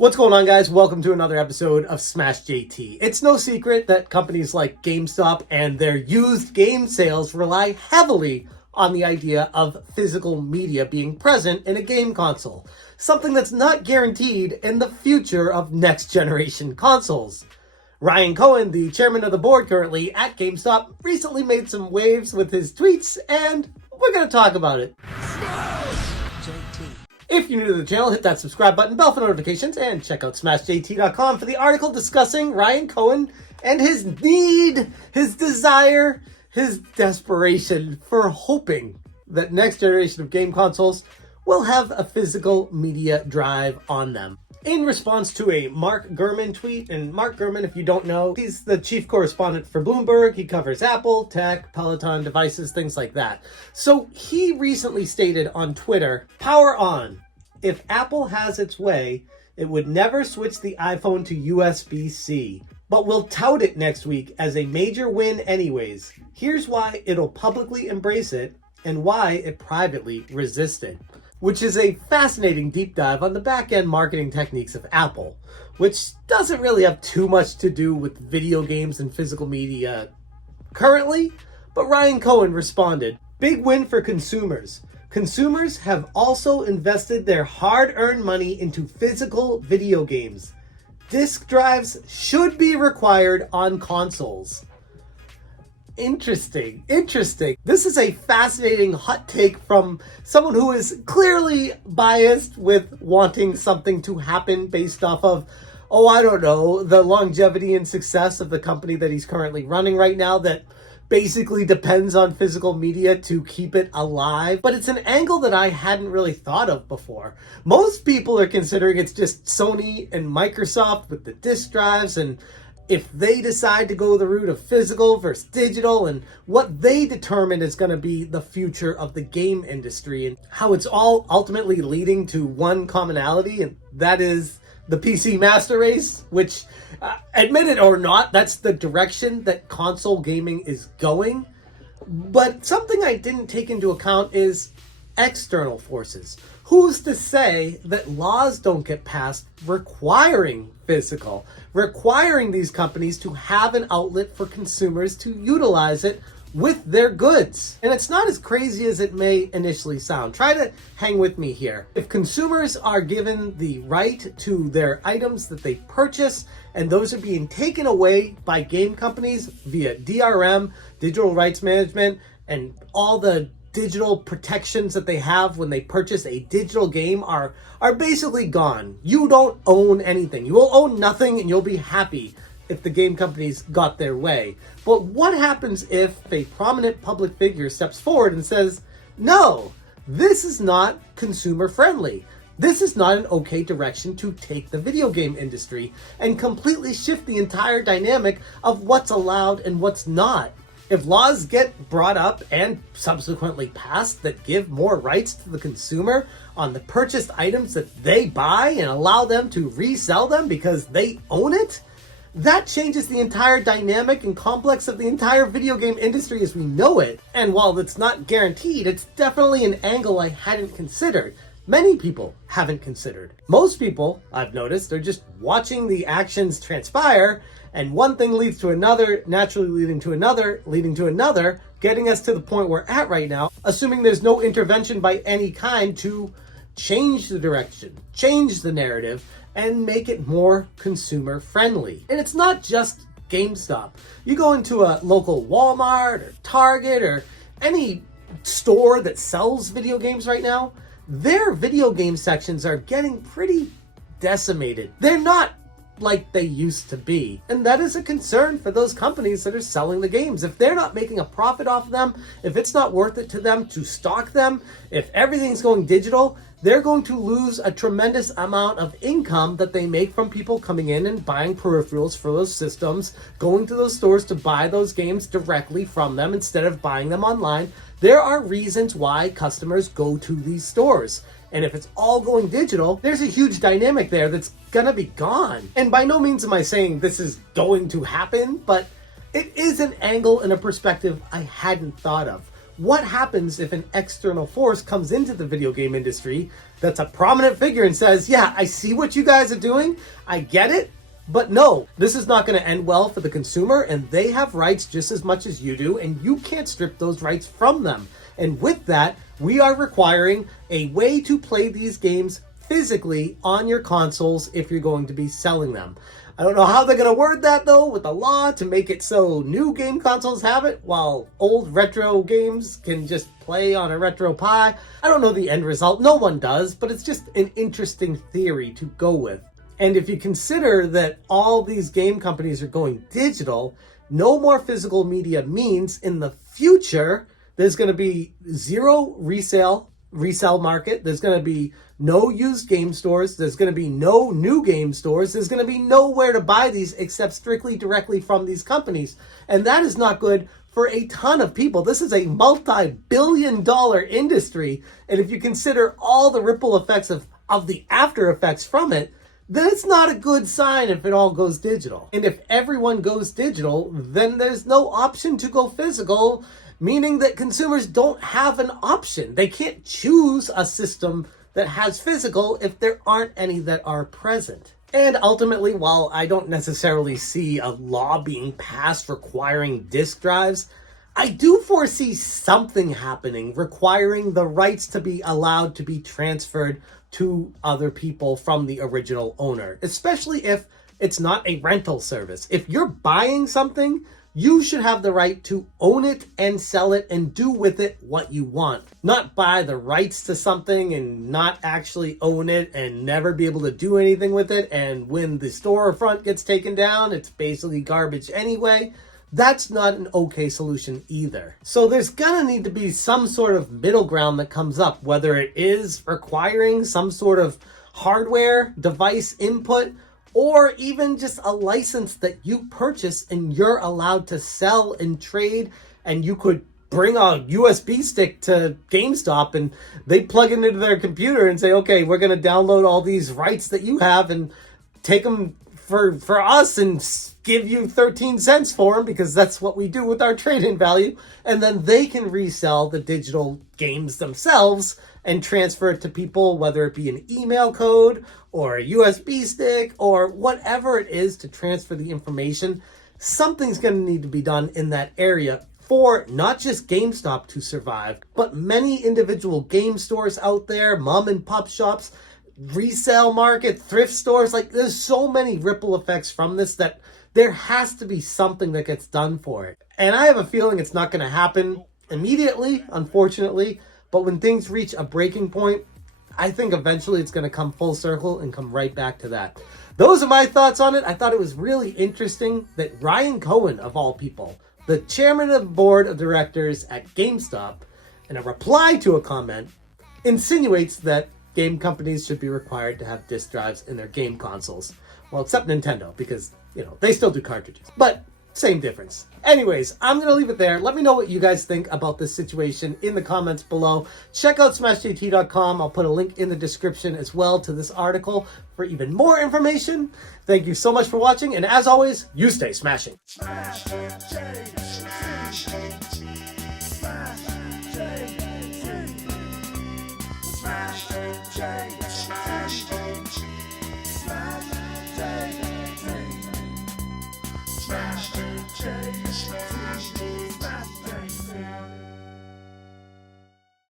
What's going on, guys? Welcome to another episode of Smash JT. It's no secret that companies like GameStop and their used game sales rely heavily on the idea of physical media being present in a game console, something that's not guaranteed in the future of next generation consoles. Ryan Cohen, the chairman of the board currently at GameStop, recently made some waves with his tweets, and we're going to talk about it. If you're new to the channel, hit that subscribe button, bell for notifications, and check out SmashJT.com for the article discussing Ryan Cohen and his need, his desire, his desperation for hoping that next generation of game consoles will have a physical media drive on them. In response to a Mark Gurman tweet, and Mark Gurman, if you don't know, he's the chief correspondent for Bloomberg. He covers Apple, tech, Peloton devices, things like that. So he recently stated on Twitter, "Power on. If Apple has its way, it would never switch the iPhone to USB-C, but we'll tout it next week as a major win anyways. Here's why it'll publicly embrace it and why it privately resisted." Which is a fascinating deep dive on the back-end marketing techniques of Apple, which doesn't really have too much to do with video games and physical media currently, but Ryan Cohen responded, "Big win for consumers. Consumers have also invested their hard-earned money into physical video games. Disk drives should be required on consoles." Interesting. This is a fascinating hot take from someone who is clearly biased with wanting something to happen based off of, the longevity and success of the company that he's currently running right now that basically depends on physical media to keep it alive. But it's an angle that I hadn't really thought of before. Most people are considering it's just Sony and Microsoft with the disk drives, and if they decide to go the route of physical versus digital and what they determine is going to be the future of the game industry, and how it's all ultimately leading to one commonality, and that is the PC master race, which, admit it or not, that's the direction that console gaming is going. But something I didn't take into account is external forces. Who's to say that laws don't get passed requiring these companies to have an outlet for consumers to utilize it with their goods? And it's not as crazy as it may initially sound. Try to hang with me here. If consumers are given the right to their items that they purchase, and those are being taken away by game companies via DRM, digital rights management, and all the digital protections that they have when they purchase a digital game are basically gone. You don't own anything. You will own nothing, and you'll be happy if the game companies got their way. But what happens if a prominent public figure steps forward and says, "No, this is not consumer friendly. This is not an okay direction to take the video game industry," and completely shift the entire dynamic of what's allowed and what's not? If laws get brought up and subsequently passed that give more rights to the consumer on the purchased items that they buy and allow them to resell them because they own it, that changes the entire dynamic and complex of the entire video game industry as we know it. And while it's not guaranteed, it's definitely an angle I hadn't considered. Many people haven't considered. Most people, I've noticed, are just watching the actions transpire, and one thing leads to another, naturally leading to another, getting us to the point we're at right now, assuming there's no intervention by any kind to change the direction, change the narrative, and make it more consumer friendly. And it's not just GameStop. You go into a local Walmart or Target or any store that sells video games right now, their video game sections are getting pretty decimated. They're not like they used to be. And that is a concern for those companies that are selling the games. If they're not making a profit off of them, if it's not worth it to them to stock them, if everything's going digital, they're going to lose a tremendous amount of income that they make from people coming in and buying peripherals for those systems, going to those stores to buy those games directly from them instead of buying them online. There are reasons why customers go to these stores. And if it's all going digital, there's a huge dynamic there that's gonna be gone. And by no means am I saying this is going to happen, but it is an angle and a perspective I hadn't thought of. What happens if an external force comes into the video game industry that's a prominent figure and says, yeah, I see what you guys are doing. I get it. But no, this is not going to end well for the consumer, and they have rights just as much as you do, and you can't strip those rights from them. And with that, we are requiring a way to play these games physically on your consoles if you're going to be selling them. I don't know how they're going to word that, though, with the law to make it so new game consoles have it, while old retro games can just play on a retro Pi. I don't know the end result. No one does, but it's just an interesting theory to go with. And if you consider that all these game companies are going digital, no more physical media means in the future, there's going to be zero resale market. There's going to be no used game stores. There's going to be no new game stores. There's going to be nowhere to buy these except strictly directly from these companies. And that is not good for a ton of people. This is a multi-billion-dollar industry. And if you consider all the ripple effects of the after effects from it, then it's not a good sign if it all goes digital. And if everyone goes digital, then there's no option to go physical, meaning that consumers don't have an option. They can't choose a system that has physical if there aren't any that are present. And ultimately, while I don't necessarily see a law being passed requiring disk drives, I do foresee something happening requiring the rights to be allowed to be transferred to other people from the original owner, especially if it's not a rental service. If you're buying something, you should have the right to own it and sell it and do with it what you want. Not buy the rights to something and not actually own it and never be able to do anything with it. And when the storefront gets taken down, it's basically garbage anyway. That's not an okay solution either. So there's gonna need to be some sort of middle ground that comes up, whether it is requiring some sort of hardware device input, or even just a license that you purchase and you're allowed to sell and trade, and you could bring a USB stick to GameStop and they plug it into their computer and say, okay, we're gonna download all these rights that you have and take them for us and give you 13 cents for them, because that's what we do with our trade-in value. And then they can resell the digital games themselves and transfer it to people, whether it be an email code or a USB stick or whatever it is to transfer the information. Something's going to need to be done in that area for not just GameStop to survive, but many individual game stores out there, mom and pop shops, resale market, thrift stores. Like, there's so many ripple effects from this that there has to be something that gets done for it. And I have a feeling it's not going to happen immediately, unfortunately, but when things reach a breaking point, I think eventually it's going to come full circle and come right back to that. Those are my thoughts on it. I thought it was really interesting that Ryan Cohen, of all people, the chairman of the board of directors at GameStop, in a reply to a comment, insinuates that game companies should be required to have disk drives in their game consoles. Well, except Nintendo, because, they still do cartridges. But same difference. Anyways, I'm going to leave it there. Let me know what you guys think about this situation in the comments below. Check out smashjt.com. I'll put a link in the description as well to this article for even more information. Thank you so much for watching, and as always, you stay smashing. Smash J.